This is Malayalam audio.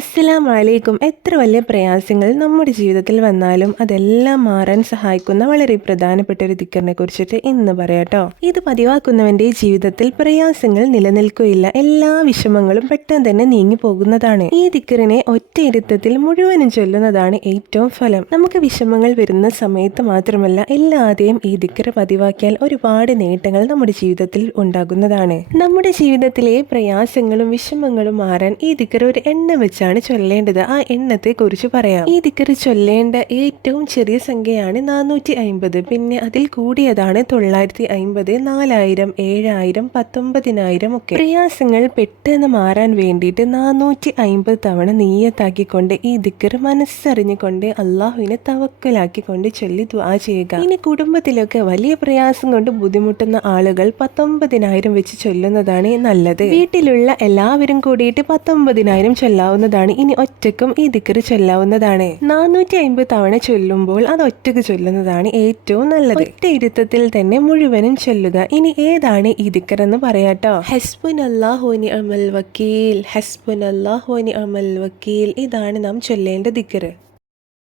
അസ്സലാം വലൈക്കും എത്ര വലിയ പ്രയാസങ്ങൾ നമ്മുടെ ജീവിതത്തിൽ വന്നാലും അതെല്ലാം മാറാൻ സഹായിക്കുന്ന വളരെ പ്രധാനപ്പെട്ട ഒരു ദിക്കറിനെ കുറിച്ചിട്ട് ഇന്ന് പറയാട്ടോ ഇത് പതിവാക്കുന്നവന്റെ ജീവിതത്തിൽ പ്രയാസങ്ങൾ നിലനിൽക്കുകയില്ല. എല്ലാ വിഷമങ്ങളും പെട്ടെന്ന് തന്നെ നീങ്ങി പോകുന്നതാണ്. ഈ ദിക്കറിനെ ഒറ്റയിരുത്തത്തിൽ മുഴുവനും ചൊല്ലുന്നതാണ് ഏറ്റവും ഫലം. നമുക്ക് വിഷമങ്ങൾ വരുന്ന സമയത്ത് മാത്രമല്ല എല്ലാതെയും ഈ ദിക്കറ് പതിവാക്കിയാൽ ഒരുപാട് നേട്ടങ്ങൾ നമ്മുടെ ജീവിതത്തിൽ ഉണ്ടാകുന്നതാണ്. നമ്മുടെ ജീവിതത്തിലെ പ്രയാസങ്ങളും വിഷമങ്ങളും മാറാൻ ഈ ദിക്കർ ഒരു എണ്ണ വെച്ചാണ് ചൊല്ലേണ്ടത്? ആ എണ്ണത്തെ കുറിച്ച് പറയാം. ഈ ദിക്കർ ചൊല്ലേണ്ട ഏറ്റവും ചെറിയ സംഖ്യയാണ് നാനൂറ്റി അയിമ്പത് പിന്നെ അതിൽ കൂടിയതാണ് തൊള്ളായിരത്തി അയിമ്പത് നാലായിരം ഏഴായിരം പത്തൊമ്പതിനായിരം ഒക്കെ. പ്രയാസങ്ങൾ പെട്ടെന്ന് മാറാൻ വേണ്ടിയിട്ട് നാനൂറ്റി അയിമ്പത് തവണ നീയത്താക്കിക്കൊണ്ട് ഈ ദിക്കർ മനസ്സറിഞ്ഞുകൊണ്ട് അള്ളാഹുവിനെ തവക്കലാക്കിക്കൊണ്ട് ചൊല്ലി ദ്വാ ചെയ്യുക. ഇനി കുടുംബത്തിലൊക്കെ വലിയ പ്രയാസം കൊണ്ട് ബുദ്ധിമുട്ടുന്ന ആളുകൾ പത്തൊമ്പതിനായിരം വെച്ച് ചൊല്ലുന്നതാണ് നല്ലത്. വീട്ടിലുള്ള എല്ലാവരും കൂടിയിട്ട് പത്തൊമ്പതിനായിരം ചൊല്ലാവുന്നതാണ് ഇനി ഒറ്റക്കും ഈ ദിക്കറ് ചൊല്ലാവുന്നതാണ്. നാനൂറ്റി അമ്പത് തവണ ചൊല്ലുമ്പോൾ അത് ഒറ്റയ്ക്ക് ചൊല്ലുന്നതാണ് ഏറ്റവും നല്ലത്. ഒറ്റ ഇരുത്തത്തിൽ തന്നെ മുഴുവനും ചൊല്ലുക. ഇനി ഏതാണ് ഈ ദിക്കർ എന്ന് പറയാട്ടോ. ഹസ്ബുൻ അല്ലാഹോനി അമൽ വക്കീൽ. ഹസ്ബുൻ അല്ലാഹോനി അമൽ വക്കീൽ. ഇതാണ് നാം ചൊല്ലേണ്ട ദിക്കറ്.